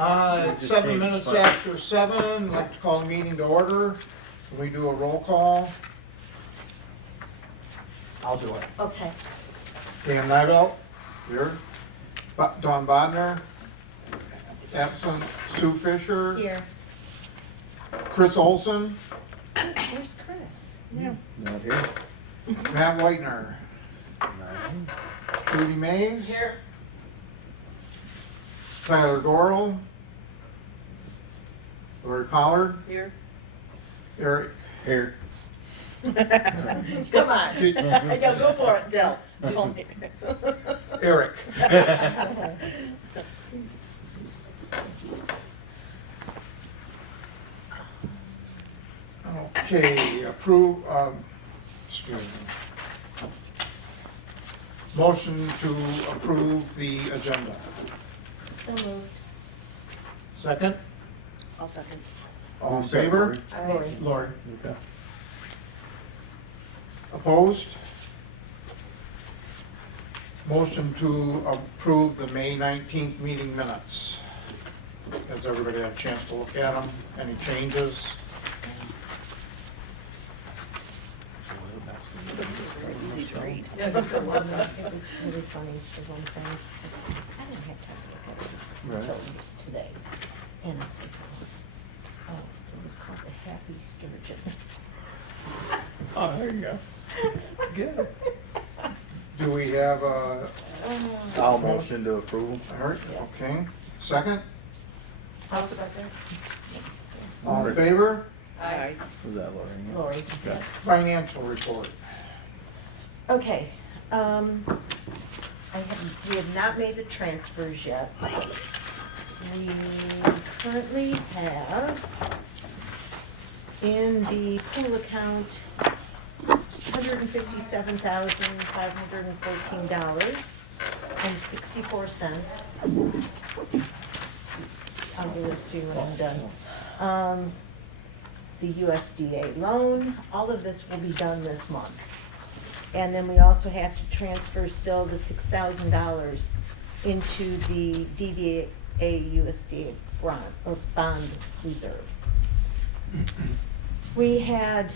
It's 7 minutes after 7, I'd like to call the meeting to order. Can we do a roll call? I'll do it. Okay. Dan Nivell, here. Don Bodnar, absent. Sue Fisher. Here. Chris Olson, Where's Chris? Yeah. Not here. Matt Whitener, Judy Mays. Here. Tyler Doral, Lori Pollard, Here. Eric. Here. Come on. Go for it, Del. Eric. Okay, excuse me. Motion to approve the agenda. So moved. Second, I'll second. all in favor? Lori. Lori. Okay. Opposed? Motion to approve the May 19th meeting minutes. Has everybody had a chance to look at them? Any changes? Easy to read. It was really funny, for one thing, I didn't have time to look at it Right. until today. And I was like, oh, it was called the Happy Sturgeon. Oh, there you go. It's good. Do we have a, I'll motion to approve. all right, okay, second? I'll second. All in favor? Aye. Was that Lori? Lori. Okay. Financial report. Okay, we have not made the transfers yet. We currently have in the pool account $157,514.64. I'll do this to you when I'm done. The USDA loan, all of this will be done this month. And then we also have to transfer still the $6,000 into the DDA USDA bond reserve. We had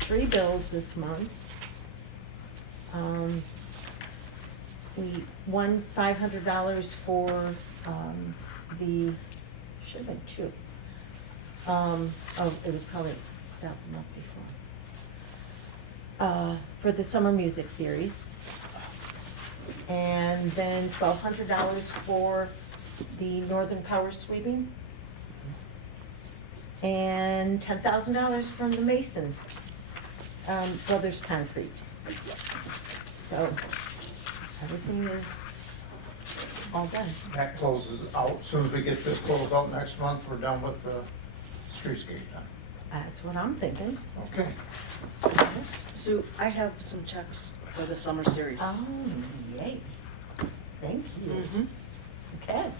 3 bills this month. One $500 for the, should have been 2. It was probably about the month before. For the summer music series. And then $1,200 for the Northern Power Sweeping. And $10,000 from the Mason Brothers Concrete. So everything is all done. That closes out, as soon as we get this closed out next month, we're done with the streetscape then. That's what I'm thinking. Okay. Yes. Sue, I have some checks for the summer series. Oh, yay. Thank you. Mhm. Okay.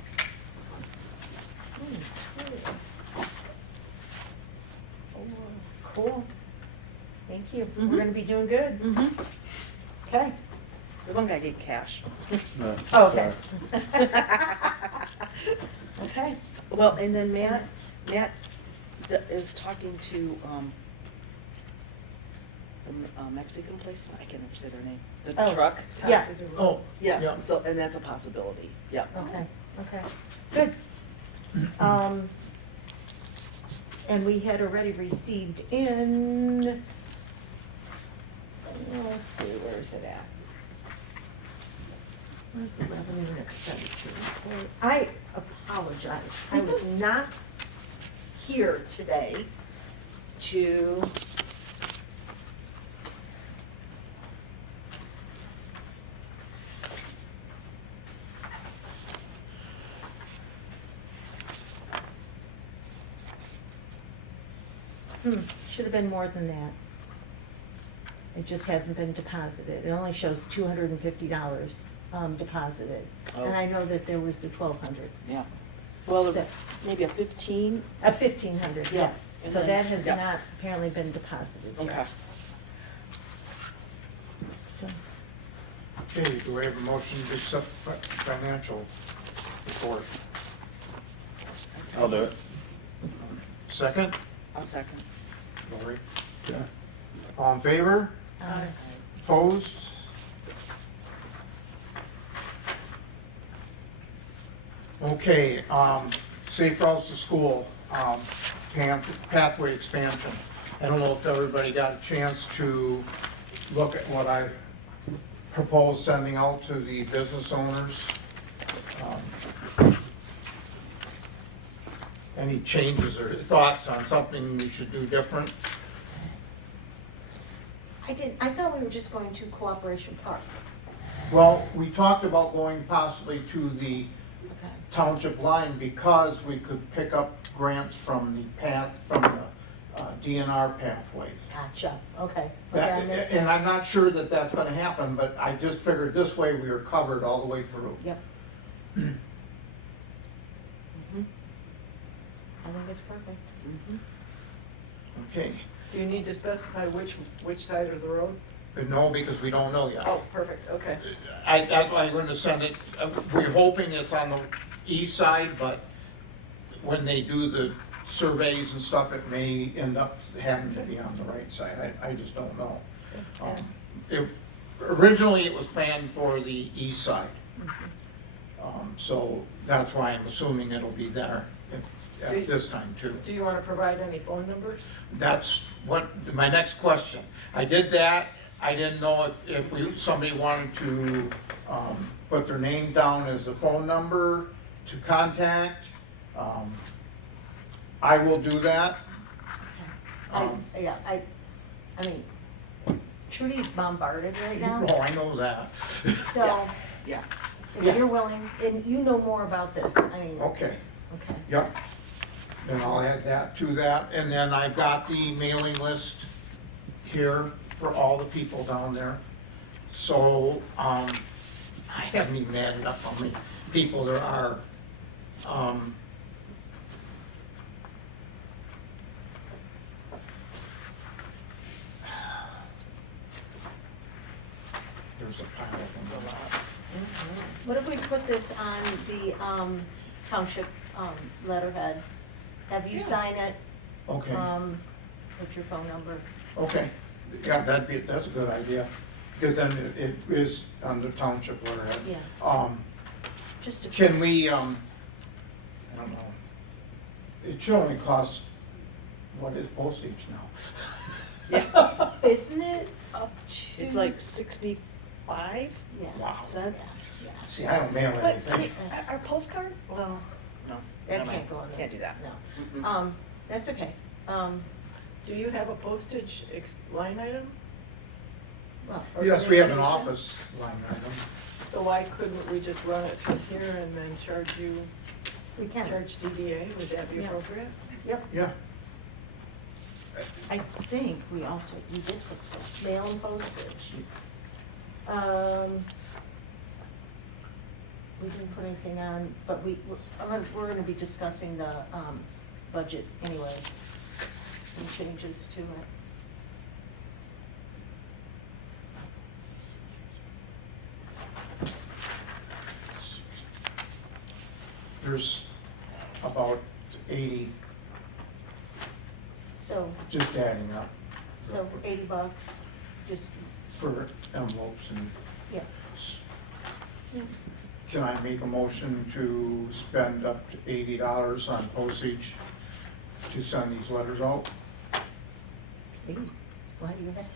Cool. Thank you. Mhm. We're gonna be doing good. Mm-hmm. Okay. The one guy get cash. No, Oh, okay. sorry. Okay. Well, and then Matt is talking to, the Mexican place, I can't never say their name, the Oh, truck. Yeah. Oh, yeah. Yes, so, and that's a possibility, yeah. Okay, okay, good. And we had already received in, let's see, where is it at? Where's the revenue and expenditure report? I apologize, I was not here today to should have been more than that. It just hasn't been deposited. It only shows $250 deposited. Oh. And I know that there was the 1,200. Yeah. Well, So- maybe a 15? 1,500, yeah. Yeah. And So then- that has yeah. not apparently been deposited yet. Okay. So, Okay, do we have a motion to accept financial report. I'll do it. Second, I'll second. Lori. Okay. All in favor? Aye. Opposed? Okay, safe routes to school, pathway expansion. I don't know if everybody got a chance to look at what I proposed sending out to the business owners. Any changes or thoughts on something we should do different? I thought we were just going to Cooperation Park. Well, we talked about going possibly to the Okay. township line because we could pick up grants from the DNR pathways. Gotcha, okay. That- Okay, I missed And it. I'm not sure that that's gonna happen, but I just figured this way we were covered all the way through. Yep. Mhm. I think it's perfect. Okay, Do you need to specify which side of the road? no, because we don't know yet. Oh, perfect, okay. That's why I'm gonna send it, we're hoping it's on the east side, but when they do the surveys and stuff, it may end up having to be on the right side, I just don't know. If, originally it was planned for the east side. So that's why I'm assuming it'll be there at this time too. Do you want to provide any phone numbers? That's what, my next question. I did that, I didn't know if somebody wanted to, put their name down as a phone number to contact. I will do that. Yeah, I mean, Trudy's bombarded right now, Oh, I know that. so Yeah. if you're willing, and you know more about this, I mean, Okay, okay. yep. Then I'll add that to that, and then I've got the mailing list here for all the people down there. So, I haven't even added up how many people there are. There's a pile of them a lot. What if we put this on the township letterhead? Have you sign it, Okay, put your phone number? okay. Yeah, that's a good idea, because then it is on the township letterhead. Yeah. Just to. Can we, I don't know, it should only cost, what is postage now? Yeah. Isn't it up to? It's like 65 Yeah. Wow. cents. Yeah. See, I don't mail But anything. our postcard? Well, no. That never can't mind. go on there. Can't do that. No. Mm-mm. That's okay. Do you have a postage line item? Well, Yes, we have an organization? office line item. So why couldn't we just run it through here and then charge we can. DDA? Would that be Yeah. appropriate? Yep. Yeah, I think we did put mail and postage. We didn't put anything on, but we're gonna be discussing the, budget anyway. Some changes to it. there's about 80, So, just adding up. so $80, just, For envelopes and, yeah. can I make a motion to spend up to $80 on postage to send these letters out? Please, why do you have?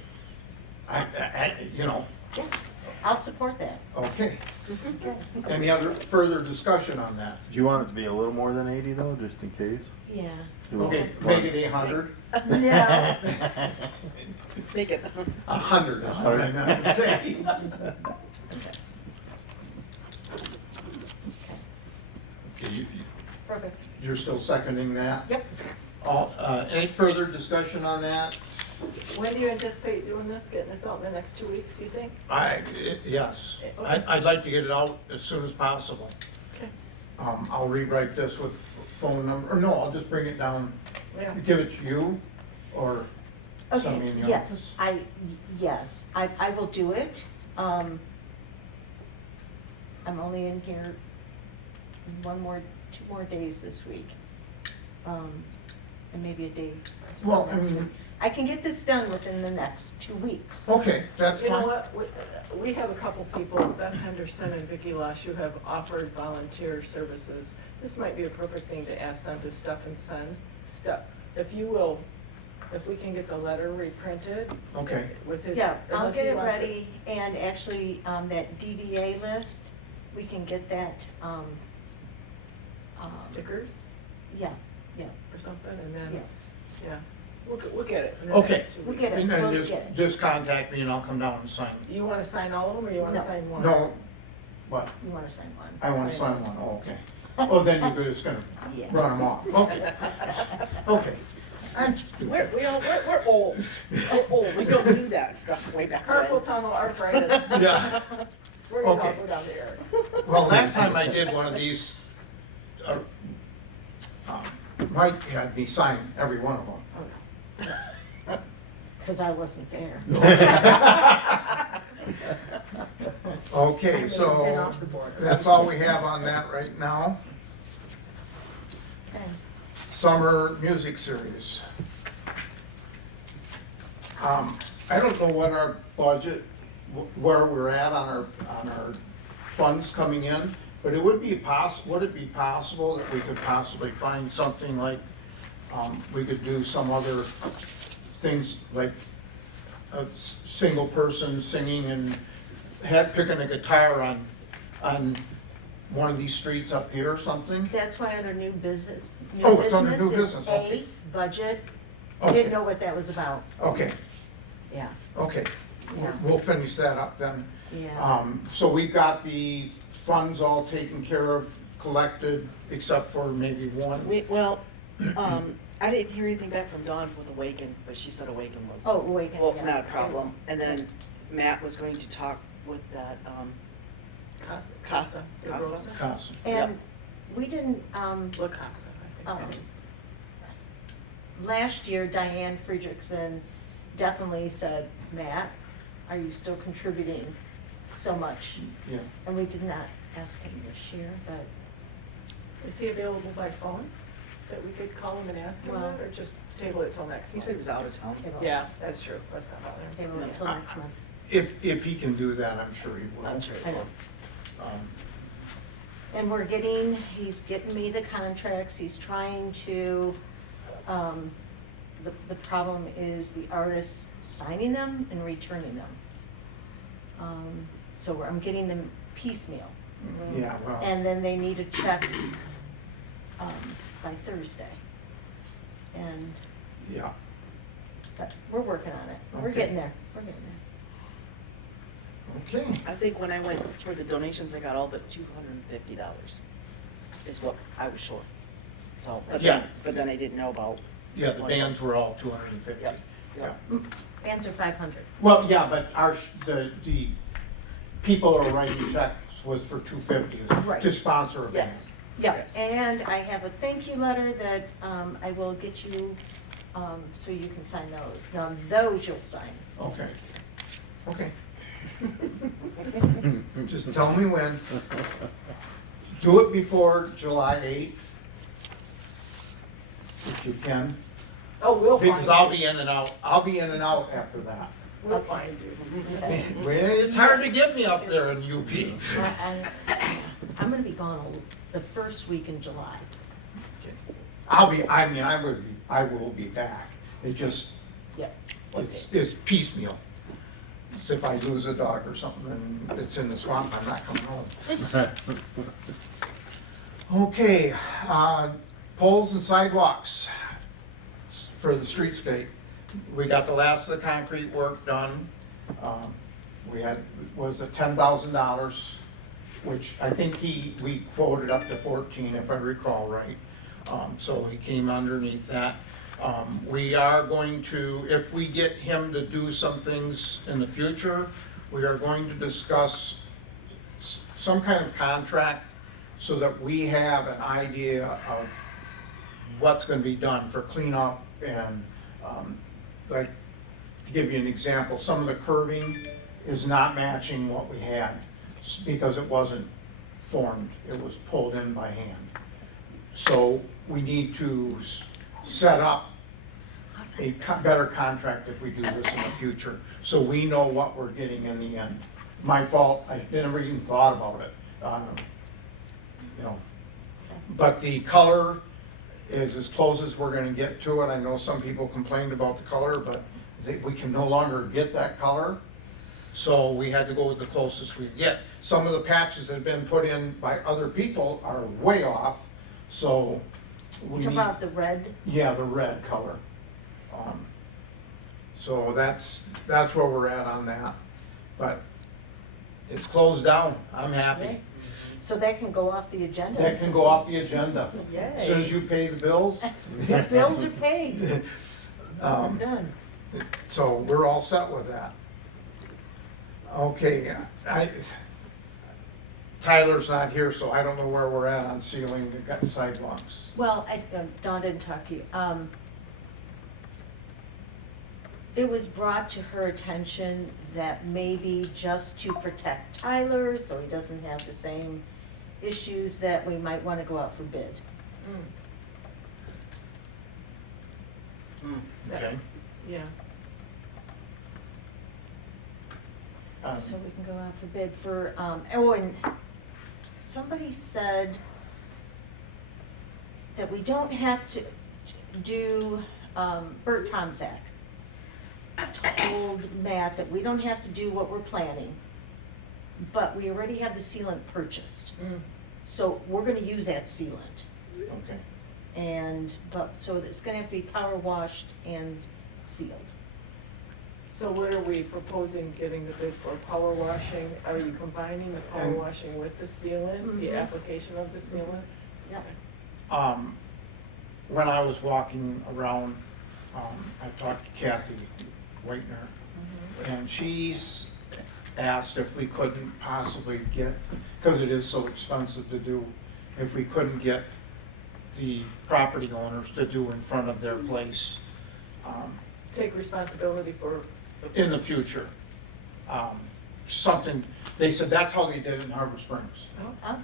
You know, Yes, I'll support that. okay. Okay. Any other further discussion on that? Do you want it to be a little more than 80 though, just in case? Yeah. Do we- Okay, make it 800. No. Make it. 100 is what I meant to say. Okay, Perfect. you're still seconding that? Yep. Any further discussion on that? When do you anticipate doing this, getting this out in the next 2 weeks, you think? Yes. Okay. I'd like to get it out as soon as possible. Okay. I'll rewrite this with phone number, or no, I'll just bring it down, Yeah. give it to you, or somebody in Okay, the yes, office. I will do it. I'm only in here two more days this week. And maybe a day. Well, I next mean- week. I can get this done within the next 2 weeks. Okay, that's You know fine. what, we have a couple people, Beth Henderson and Vicki Lush, who have offered volunteer services. This might be a perfect thing to ask them to stuff and send, if you will, if we can get the letter reprinted. Okay. With his. Yeah, I'll unless get he it wants ready, and actually, that DDA list, we can get that, Stickers yeah, yeah, or something, and yeah. then, yeah, we'll get it in the Okay. next 2 We'll weeks. get it. And then We'll just, get it. just contact me and I'll come down and sign. You wanna sign all of them, or you wanna No. sign one? No, what? You wanna sign one? I want to Sign sign one, oh, okay. Oh, then you're just gonna Yeah. run them off, okay. Okay. I'm stupid. We're old. We're old. We don't do that stuff way back Carpal then. tunnel arthritis. Yeah. We're gonna all Okay. go down there. Well, last time I did one of these, Mike had me sign every one of them. Cause I wasn't there. Okay, Been so off the board. that's all we have on that right now. Okay. Summer music series. I don't know what our budget, where we're at on our funds coming in, but it would be would it be possible that we could possibly find something like, we could do some other things like a single person singing and picking a guitar on one of these streets up here or something? That's why under new business, Oh, it's under new is business, okay. budget. I Okay. didn't know what that was about, Okay, yeah, okay, Yeah. we'll finish that up then. yeah. So we've got the funds all taken care of, collected, except for maybe one. I didn't hear anything back from Dawn with Awaken, but she said Awaken was. Oh, Awaken, Well, yeah. not a problem. And then Matt was going to talk with that, Casa. de Casa. Rosa? Casa. And we didn't, La Casa, I um, think. last year Diane Friedrichsen definitely said, Matt, are you still contributing so much? Yeah, And we did not ask him this year, but Is he available by phone, that we could call him and ask him Well- that, or just table it till next He month? said he was out of town. table. Yeah, that's true, let's not bother him. Table until next month. if he can do that, I'm sure he will. I'm sure. I know. Um, And he's getting me the contracts, he's trying to, the problem is the artists signing them and returning them. So I'm getting them piecemeal. Yeah, well, And then they need a check, by Thursday. And, yeah, but we're working on it, we're Okay. getting there, we're getting there. okay. I think when I went for the donations, I got all but $250 is what I was short. So, Yeah. but then I didn't know about. Yeah, the bands were all 250. Yep, Yeah. yep. Bands are 500. Well, yeah, but the people who are writing checks was for 250 Right. to sponsor a band. Yes. Yeah, Yes. and I have a thank you letter that I will get you, so you can sign those. Now, those you'll sign. Okay, okay. Just tell me when. Do it before July 8th, if you can, Oh, we'll find you. because I'll be in and out after that. We'll find you. Okay. Well, it's hard to get me up there in UP. I'm gonna be gone the first week in July. I will be back. It just, Yep. it's piecemeal. So if I lose a dog or something and it's in the swamp, I'm not coming home. Okay, poles and sidewalks for the streetscape. We got the last of the concrete work done. Was it $10,000, which I think we quoted up to 14 if I recall right. So he came underneath that. We are going to, if we get him to do some things in the future, we are going to discuss some kind of contract so that we have an idea of what's gonna be done for cleanup and, like, to give you an example, some of the curbing is not matching what we had because it wasn't formed, it was pulled in by hand. So we need to set up a better contract if we do this in the future, so we know what we're getting in the end. My fault, I never even thought about it, you know. But the color is as close as we're gonna get to it. I know some people complained about the color, but we can no longer get that color. So we had to go with the closest we could get. Some of the patches that have been put in by other people are way off, so we It's need. about the red. Yeah, the red color. So that's where we're at on that. But it's closed down. I'm happy. So that can go off the agenda. That can go off the agenda. As soon as you pay the bills. The bills are paid. We're Um, done. So we're all set with that. Okay, Tyler's not here, so I don't know where we're at on sealing the sidewalks. Well, Dawn didn't talk to you. It was brought to her attention that maybe just to protect Tyler, so he doesn't have the same issues, that we might want to go out for bid. Okay. Yeah, So we can go out for bid for, oh, and somebody said that we don't have to do, Bert Tomzak told Matt that we don't have to do what we're planning, but we already have the sealant purchased. So we're gonna use that sealant. Okay. So it's gonna have to be power washed and sealed. so what are we proposing getting the bid for, power washing? Are you combining the power And- washing with the sealant, the Mhm. application of the sealant? Yep. When I was walking around, I talked to Kathy Whitener, and she's asked if we couldn't possibly get, because it is so expensive to do, if we couldn't get the property owners to do in front of their place Take responsibility for the. in the future. Something, they said that's how they did it in Harbor Springs. Huh?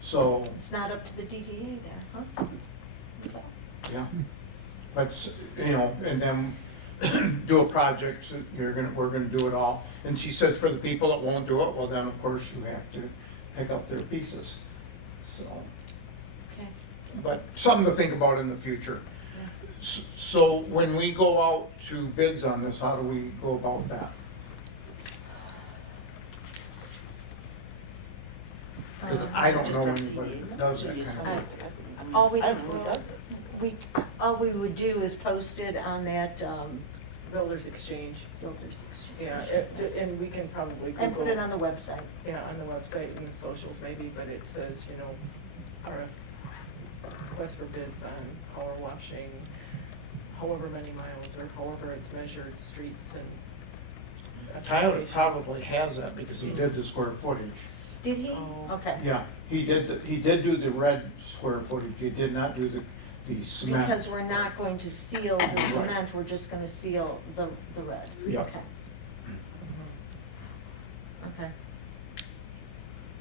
So, It's not up to the DDA there, huh? Okay. yeah, but, you know, and then do a project, so we're gonna do it all. And she says for the people that won't do it, well, then, of course, you have to pick up their pieces, so. Okay. But something to think about in the future. So when we go out to bids on this, how do we go about that? Because I don't Just know have anybody DDA that does that Meeting. kind I of. mean, All we- I don't know who does it. All we would do is post it on that, Builders Exchange, Builders Exchange. yeah, and we can probably Google. And put it on the website. Yeah, on the website and the socials maybe, but it says, you know, our request for bids on power washing, however many miles or however it's measured, streets and. Tyler application. probably has that because he did the square footage. Did he? Oh. Okay. Yeah, he did do the red square footage, he did not do the cement. Because we're not going to seal the cement, we're just gonna seal the red. Yeah. Okay. Okay.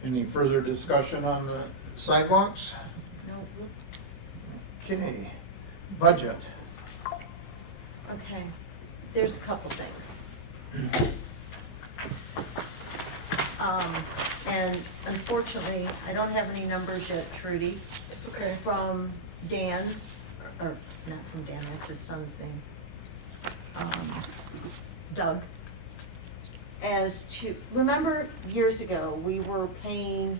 Any further discussion on the sidewalks? No, Okay, budget. okay. There's a couple things. And unfortunately, I don't have any numbers yet, Trudy. It's okay. From Dan, or not from Dan, that's his son's name. Doug. As to, remember years ago, we were paying,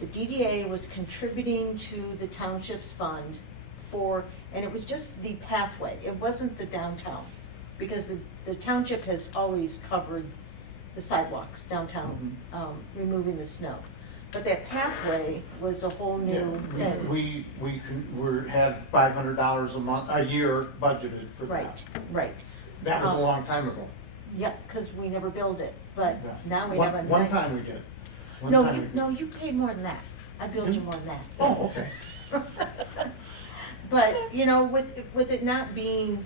the DDA was contributing to the township's fund for, and it was just the pathway, it wasn't the downtown. Because the township has always covered the sidewalks downtown, removing the snow. But that pathway was a whole new thing. We had $500 a year budgeted for that. Right, right. That was a long time ago. Yeah, because we never billed it, but Yeah. now we One- have a. One time we did. One No, time you, we did. no, you paid more than that. I billed you more than that. Oh, okay. But, you know, with it not being,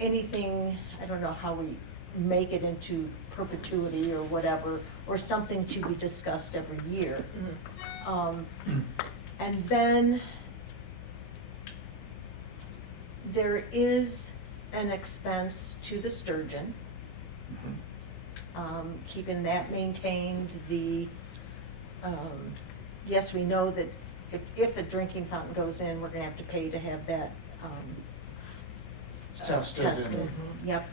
anything, I don't know how we make it into perpetuity or whatever, or something to be discussed every year. And then there is an expense to the sturgeon, keeping that maintained. Yes, we know that if a drinking fountain goes in, we're gonna have to pay to have that Tested tested. and- Yep,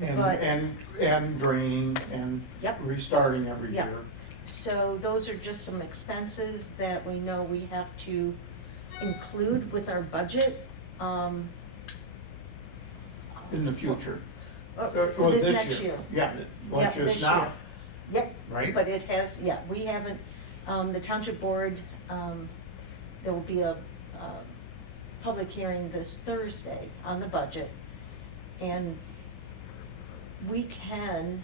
And, But- and draining and Yep. restarting every Yep. year. so those are just some expenses that we know we have to include with our budget. In the future. For Or this next year. Yeah, which Yep, is this now, year. Yep. right? But it has, yeah, we haven't, the township board, there will be a public hearing this Thursday on the budget. And we can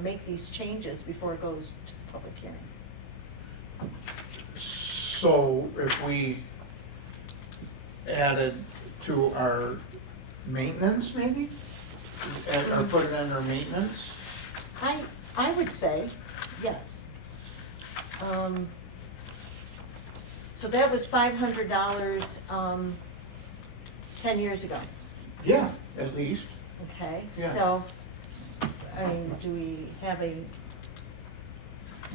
make these changes before it goes to the public hearing. So if we added to our maintenance maybe? Or put it under maintenance? I would say, yes. So that was $500, 10 years ago. Yeah, at least. Okay, Yeah. so, I mean, do we have a,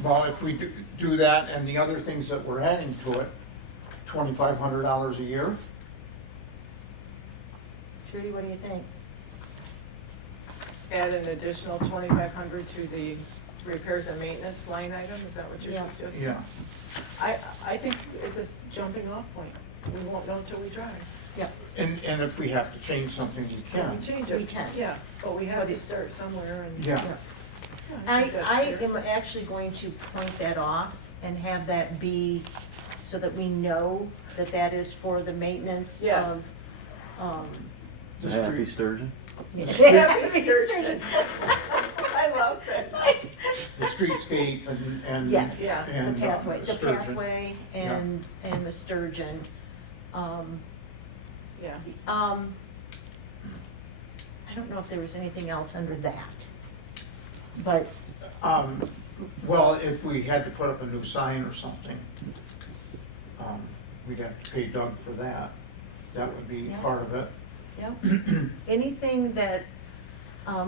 Well, if we do that and the other things that we're adding to it, $2,500 a year? Trudy, what do you think? Add an additional 2,500 to the repairs and maintenance line item, is that what you're Yeah. suggesting? Yeah. I think it's a jumping off point. We won't know until we try. Yeah. And if we have to change something, we We can. change it. We can. Yeah, but we have to start somewhere and. Yeah. Yeah, I think that's fair. am actually going to point that off and have that be, so that we know that that is for the maintenance Yes. of, The Happy street- sturgeon? Happy sturgeon. I love that. The streetscape and. Yes, Yeah. and, the pathway, the sturgeon. pathway Yeah. and the sturgeon. Yeah. I don't know if there was anything else under that, but, Well, if we had to put up a new sign or something, we'd have to pay Doug for that. That would be Yeah. part of it. yeah. Anything that,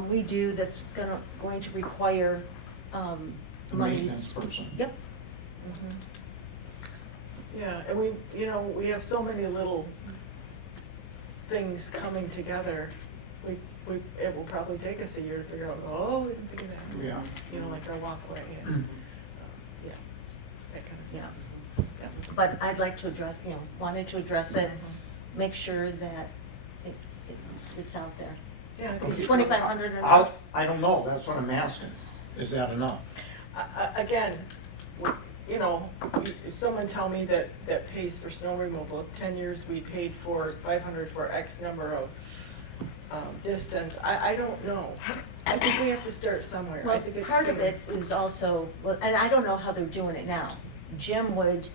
we do that's going to require, The maintenance monies. person. Yep. Yeah, and we have so many little things coming together. It will probably take us a year to figure out, oh, we didn't think of that. Yeah. Like our walkway and, yeah, that kind of Yeah. stuff. Yeah. But I'd like to address, wanted to address it, make sure that it's out there. Yeah, I think Is we- 2,500 enough? I don't know, that's what I'm asking. Is that enough? Again, someone tell me that pays for snow removal, 10 years we paid for 500 for X number of distance, I don't know. I think we have to start somewhere. I Well, think it's part of fair. it is also, well, and I don't know how they're doing it now. Jim would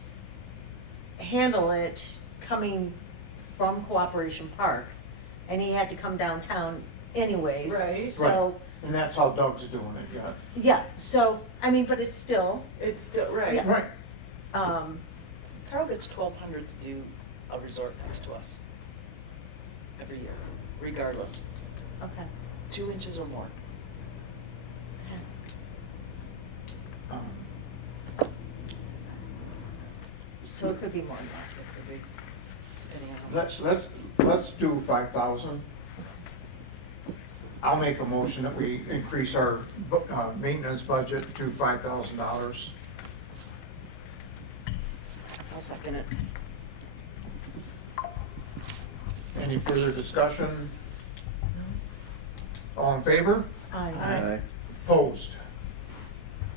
handle it coming from Cooperation Park, and he had to come downtown anyways. Right. So, And that's how Doug's doing it, yeah. yeah, so, I mean, but it's still, It's still, right. Yeah. Right. Carl gets $1,200 to do a resort next to us every year, regardless, okay. 2 inches or more. Um, So it could be more than that. It could be, depending on how much. Let's do 5,000. I'll make a motion that we increase our maintenance budget to $5,000. I'll second it. Any further discussion? All in favor? Aye. Opposed?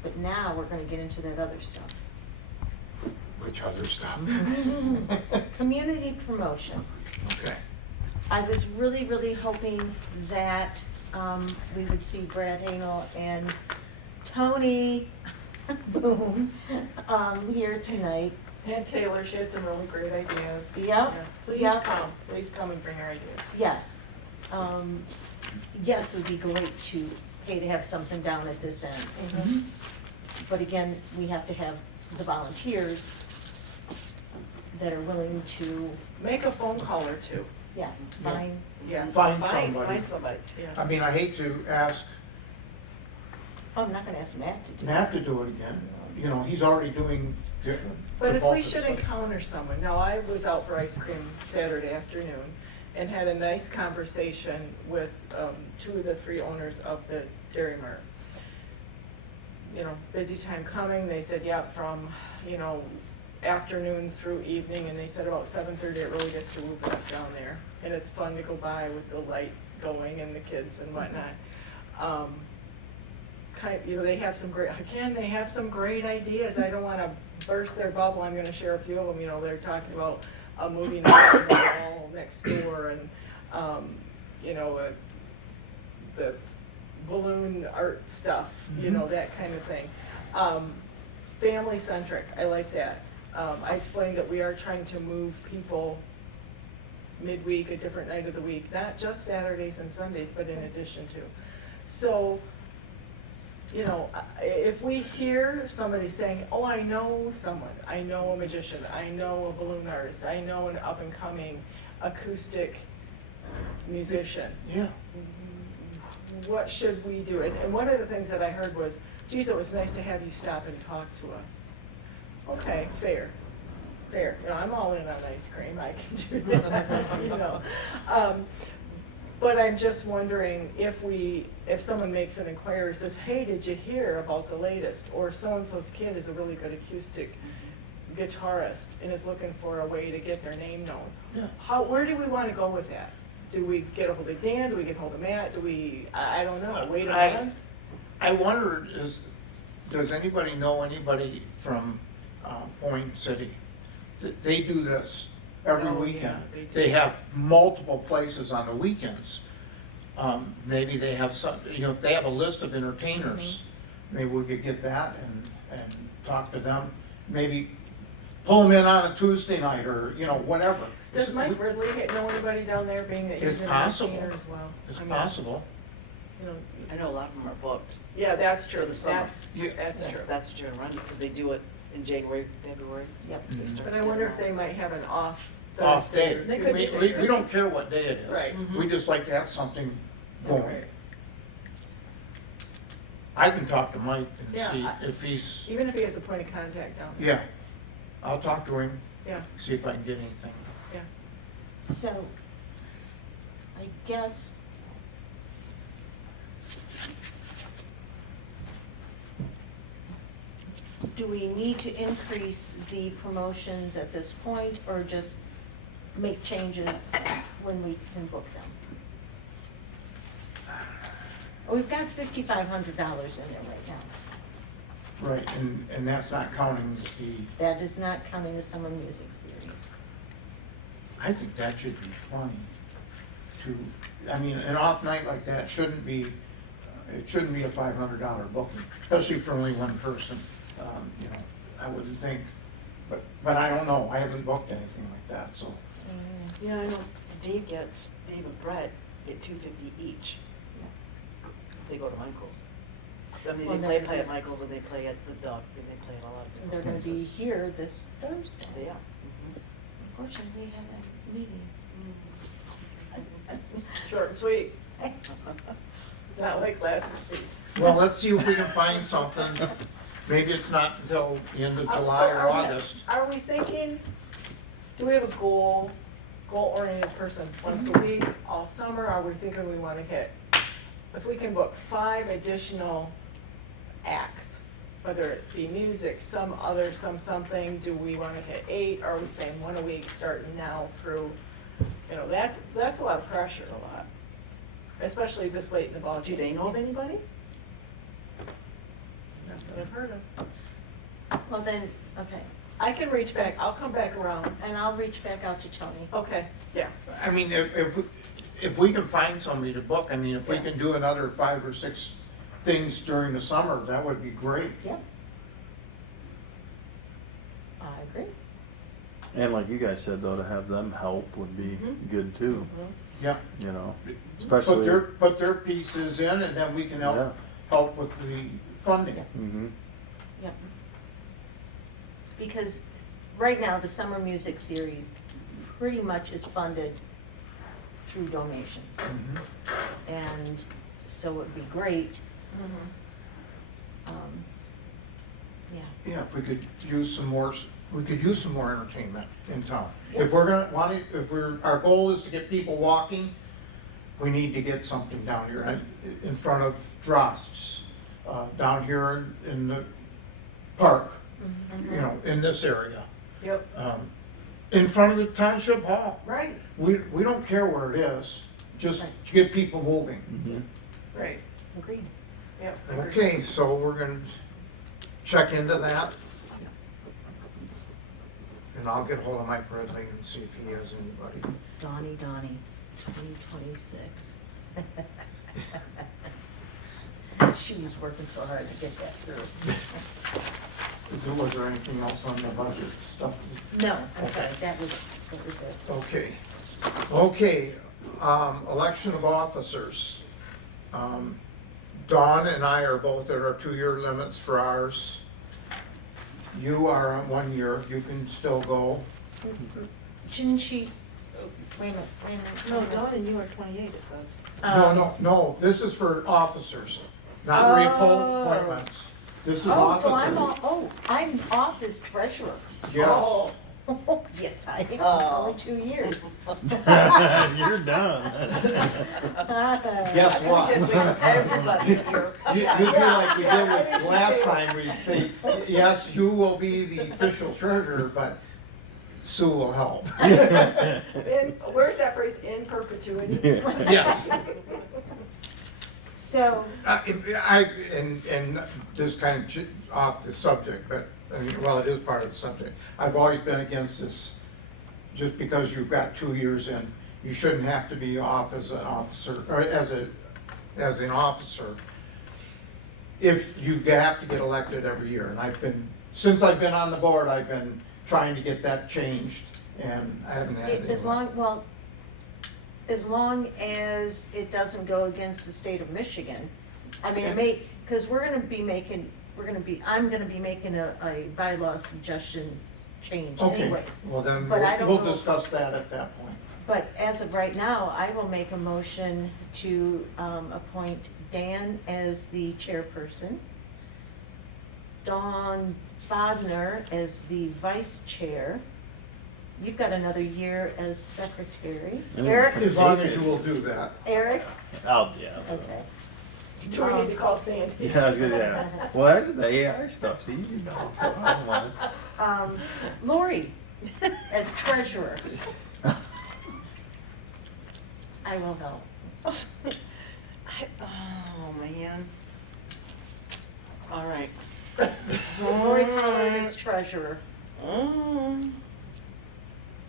But now we're gonna get into that other stuff. Which other stuff? Community promotion. Okay. I was really, really hoping that we would see Brad Hanel and Tony Boone here tonight. And Taylor, she had some really great ideas. Yep, Yes, yep. Please come and bring your ideas. Yes. Yes, it would be great to pay to have something down at this end. Mm-hmm. But again, we have to have the volunteers that are willing to, Make a phone call or two. yeah, find, Yeah. Find somebody. Find somebody. I mean, I hate to ask oh, I'm not gonna ask Matt to do Matt that. to do it again. You know, he's already doing the But if bulk we of the should stuff. encounter someone, now I was out for ice cream Saturday afternoon and had a nice conversation with 2 of the 3 owners of the Dairy Mart. You know, busy time coming, they said, yeah, from, you know, afternoon through evening, and they said about 7:30 it really gets to whoop up down there. And it's fun to go by with the light going and the kids and whatnot. You know, they have some great, again, they have some great ideas. I don't wanna burst their bubble, I'm gonna share a few of them. You know, they're talking about a movie night on the wall next door and, you know, the balloon art stuff, you know, that kind of thing. Family centric, I like that. I explained that we are trying to move people midweek, a different night of the week, not just Saturdays and Sundays, but in addition to. So, you know, if we hear somebody saying, oh, I know someone, I know a magician, I know a balloon artist, I know an up-and-coming acoustic musician, Yeah, what should we do? And one of the things that I heard was, geez, it was nice to have you stop and talk to us. Okay, fair. You know, I'm all in on ice cream, I can do that, you know. But I'm just wondering if someone makes an inquiry, says, hey, did you hear about the latest? Or so-and-so's kid is a really good acoustic guitarist and is looking for a way to get their name known. Yeah. Where do we want to go with that? Do we get a hold of Dan? Do we get a hold of Matt? I don't know, wait a month? I wonder, does anybody know anybody from Point City? They do this every Oh, yeah, weekend. they do. They have multiple places on the weekends. Maybe they have some, you know, if they have a list of entertainers, maybe we could get that and talk to them. Maybe pull them in on a Tuesday night or, you know, whatever. Does Mike Ridley know anybody down there, being that It's he's an possible. entertainer as well? It's I mean, possible. You know, I know a lot of them are booked. yeah, that's true. For the summer. Yeah. That's true. That's what you're gonna run, because they do it in January, February. Yep. They start But I getting wonder if out. they might have an off Off Thursday. day. They could be We different. don't care what day it is. Right. We just like to have something going. Right. I can talk to Mike and Yeah, see if he's, Even if he has a point of contact down there. yeah. I'll talk to him, Yeah, see if I can get anything. yeah. So, I guess, do we need to increase the promotions at this point, or just make changes when we can book them? We've got $5,500 in there right now. Right, and that's not counting the, That is not counting the summer music series. I think that should be plenty to, I mean, an off night like that shouldn't be, it shouldn't be a $500 booking, especially for only one person. You know, I wouldn't think, but I don't know, I haven't booked anything like that, so. Yeah, I know Dave and Brett get $250 each. If they go to Michael's. I mean, Well, they they're play at gonna Michael's and they play at the Duck and they play at a lot of They're different gonna be places. here this Thursday. They are. Unfortunately, we have a meeting. Short and sweet, not like last week. Well, let's see if we can find something. Maybe it's not until the end of So July or are we- August. Are we thinking, do we have a goal-oriented person once a week, all summer? Are we thinking we want to hit, if we can book 5 additional acts, whether it be music, some other, something, do we want to hit 8? Are we saying 1 a week starting now through, you know, that's a lot of pressure, It's a lot. especially this late in the ball Do game. they know of anybody? Not that I've heard of. Well then, okay, I can reach back, I'll come back around. and I'll reach back out to Tony. Okay, yeah. I mean, if we can find somebody to book, I mean, if we Yeah. can do another 5 or 6 things during the summer, that would be great. Yep. I agree. And like you guys said though, to have them help would be good too. Yeah. you know, Put especially. put their pieces in, and then we can Yeah. help with the funding. Mm-hmm. Yep. Because right now, the summer music series pretty much is funded through donations. And so it'd be great, yeah. Yeah, if we could use some more, entertainment in town. Yeah. If we're our goal is to get people walking, we need to get something down here in front of Drost's, down here in the park, you know, in this area. Yep, In front of the Township Hall. right, We don't care where it is, just to get people moving. Mm-hmm. right, Agreed. yep. Okay, so we're gonna check into that. And I'll get hold of Mike Ridley and see if he has anybody. Donnie, 2026. She was working so hard to get that through. Was there anything else on the budget stuff? No, I'm Okay. sorry, that was it. Okay. Okay, election of officers. Dawn and I are both at our 2-year limits for ours. You are on 1 year, you can still go. Shouldn't she, wait a minute. No, Dawn and you are 28, it says. No, this is for officers, not Oh. reappointments. This is Oh, so I'm, officers. I'm office treasurer. Yes. Oh, yes, I am, Oh. only 2 years. You're done. Guess I think what? we should wait till everybody's here. You'd be like we Yeah, did I with think last so too. time, we say, yes, you will be the official treasurer, but Sue will help. Where's that phrase, in perpetuity? Yes. So, And this kind of off the subject, but, well, it is part of the subject. I've always been against this, just because you've got 2 years in, you shouldn't have to be off as an officer, or as an officer, if you have to get elected every year. And since I've been on the board, I've been trying to get that changed, and I haven't had it. as long as it doesn't go against the state of Michigan. I mean, it may, because I'm gonna be making a bylaw suggestion change Okay, anyways. well then, But I don't we'll know. discuss that at that point. But as of right now, I will make a motion to appoint Dan as the chairperson, Dawn Bodnar as the vice chair. You've got another year as secretary. Mm. Eric? As long as you will do that. Eric? Yeah. Okay. Do we need to call Sandy? Yeah, I was gonna, yeah. Well, actually, the AI stuff's easy now, so I don't mind. Lori as treasurer. I will help. Oh, man. All right. Lori Howard as treasurer.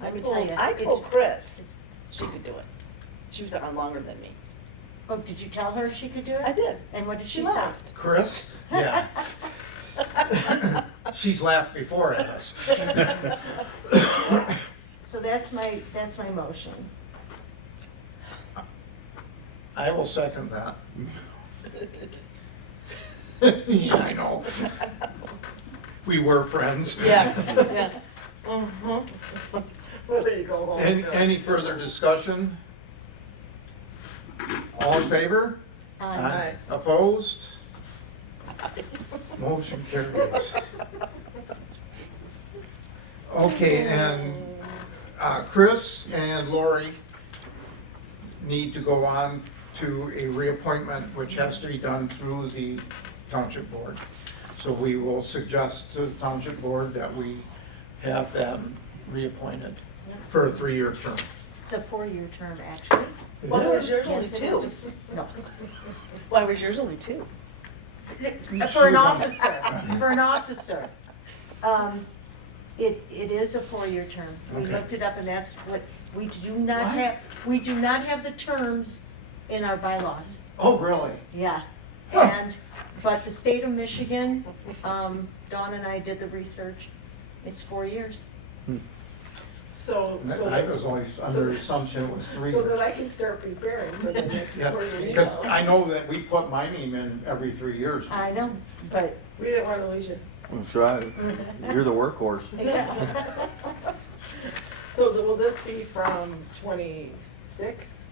Let me tell you. I told Chris she could do it. She was on longer than me. Oh, did you tell her she could do it? I did. And what did She she say? laughed. Chris? Yeah. She's laughed before at us. So that's my motion. I will second that. Yeah, I know. We were friends. Yeah, yeah. Mhm. There you go home. Any further discussion? All in favor? Aye. Opposed? Motion carries. Okay, and Chris and Lori need to go on to a reappointment, which has to be done through the Township Board. So we will suggest to the Township Board that we have them reappointed for a 3-year term. It's a 4-year term, actually. Why was yours only Yes, it is 2? No. Why was yours only 2? For an officer. It is a 4-year term. We Okay. looked it up and that's what, we do What? not have the terms in our bylaws. Oh, really? Yeah. Huh. But the state of Michigan, Dawn and I did the research, it's 4 years. So, I was always under the assumption it was 3 so years. that I can start preparing for the next Yeah, quarterly. because meeting. I know that we put my name in every 3 years. I know, but, We didn't want to lose you. That's right. You're the workhorse. yeah. So will this be from 26?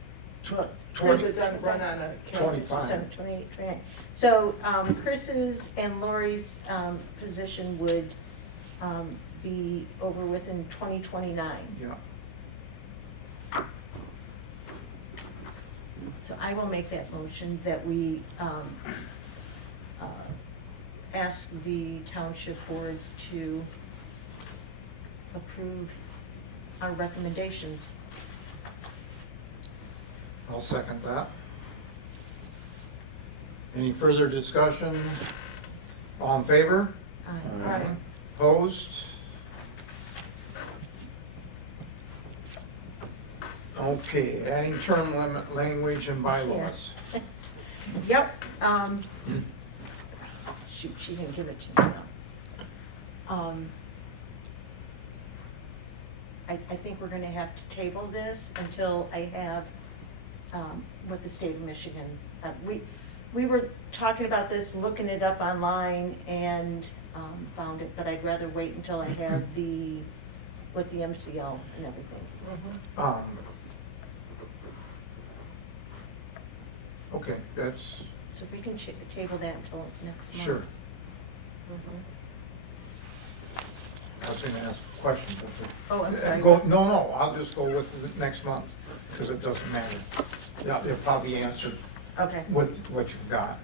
Or is it done, run on a calendar? 25. 28, 29. So Chris's and Lori's position would be over within 2029. Yeah. So I will make that motion that we ask the township board to approve our recommendations. I'll second that. Any further discussion? All in favor? Aye. Opposed? Okay, adding term limit language and bylaws. Yep, shoot, she didn't give it to me though. I think we're gonna have to table this until I have, with the state of Michigan. We were talking about this, looking it up online and, found it, but I'd rather wait until I have with the MCO and everything. Mhm. Okay, that's, So if we can table that until next month. sure. Mhm. I was gonna ask a question, but. Oh, I'm sorry. No, I'll just go with the next month, because it doesn't matter. Yeah, they'll probably answer Okay. with what you've got.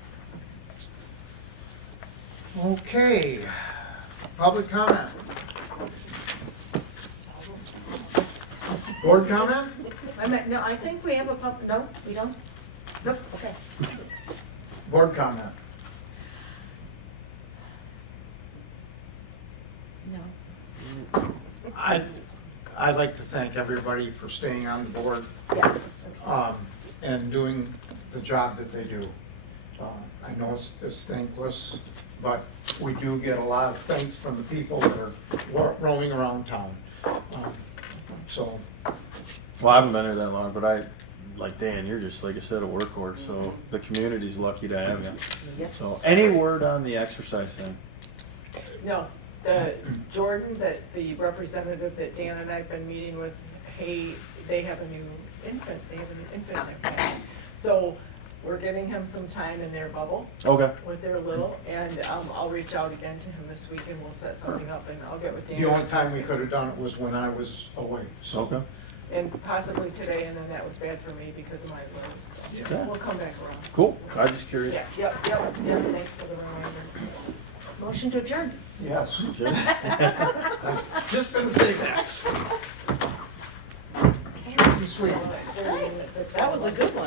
Okay, public comment. Board comment? No, I think we have no, we don't? Nope, okay. Board comment. No. I'd like to thank everybody for staying on the board, Yes. and doing the job that they do. I know it's thankless, but we do get a lot of thanks from the people that are roaming around town. So, Well, I haven't been here that long, but like Dan, you're just, like I said, a workhorse, so the community's lucky to have you. Yes. So, any word on the exercise thing? No, Jordan, the representative that Dan and I have been meeting with, they have a new infant, in their family. So we're giving him some time in their bubble Okay. with their little, and I'll reach out again to him this week and we'll set something up and I'll get with Dan. the only time we could have done it was when I was away, so. Okay. And possibly today, and then that was bad for me because of my leave, so Yeah. we'll come back around. Cool. I'm just curious. Yeah, yep, thanks for the reminder. Motion to adjourn. Yes. Jim? Just gonna say that. Sweet. That That was a good one.